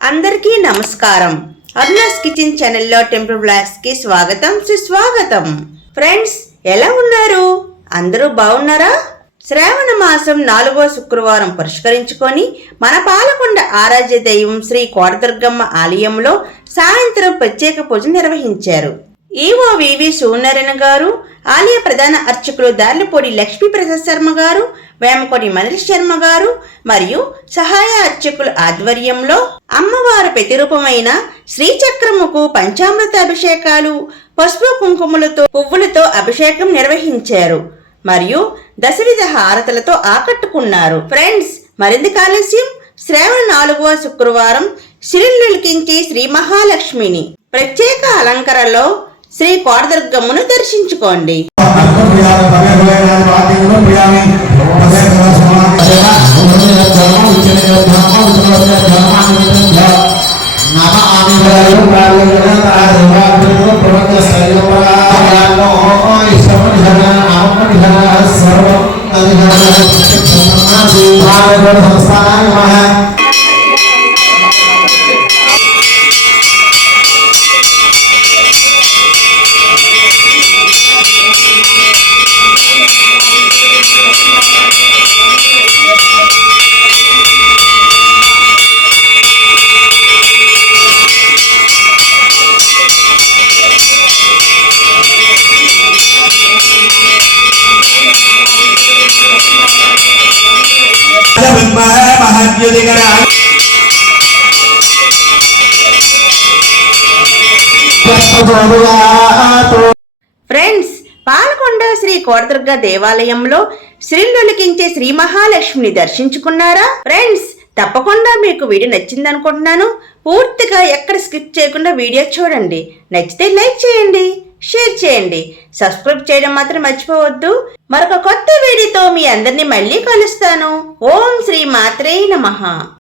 అందరికీ నమస్కారం. అరుణాస్ కిచెన్ ఛానల్లో టెంపుల్ బ్లాగ్స్కి స్వాగతం సుస్వాగతం. ఫ్రెండ్స్ ఎలా ఉన్నారు? అందరూ బాగున్నారా? శ్రావణ మాసం నాలుగో శుక్రవారం పురస్కరించుకొని మన పాలకొండ ఆరాధ్య దైవం శ్రీ కోటదుర్గమ్మ ఆలయంలో సాయంత్రం ప్రత్యేక పూజ నిర్వహించారు. ఈవో వివి సూనరణ గారు ఆలయ ప్రధాన అర్చకులు దార్లపూడి లక్ష్మీప్రసాద్ శర్మ గారు వేమకోటి మనీష్ శర్మ గారు మరియు సహాయ అర్చకుల ఆధ్వర్యంలో అమ్మవారి ప్రతిరూపమైన శ్రీచక్రముకు పంచామృత అభిషేకాలు పసుపు కుంకుమలతో పువ్వులతో అభిషేకం నిర్వహించారు మరియు దశవిధ హారతలతో ఆకట్టుకున్నారు. ఫ్రెండ్స్ మరింత కాలస్యం శ్రావణ నాలుగవ శుక్రవారం శ్రీలికించి శ్రీ మహాలక్ష్మిని. ప్రత్యేక అలంకరలో శ్రీ కోటదుర్గమ్మను దర్శించుకోండి. సంస్థానాయ మహాద్యుతికర ఫ్రెండ్స్ పాల్కొండ శ్రీ కోటదుర్గ దేవాలయంలో శ్రీలొలికించే శ్రీ మహాలక్ష్మిని దర్శించుకున్నారా? ఫ్రెండ్స్ తప్పకుండా మీకు వీడియో నచ్చింది అనుకుంటున్నాను పూర్తిగా ఎక్కడ స్కిప్ చేయకుండా వీడియో చూడండి. నచ్చితే లైక్ చేయండి. షేర్ చేయండి. సబ్స్క్రైబ్ చేయడం మాత్రం మర్చిపోవద్దు. మరొక కొత్త వీడియోతో మీ అందరినీ మళ్ళీ కలుస్తాను. ఓం శ్రీ మాత్రే నమః.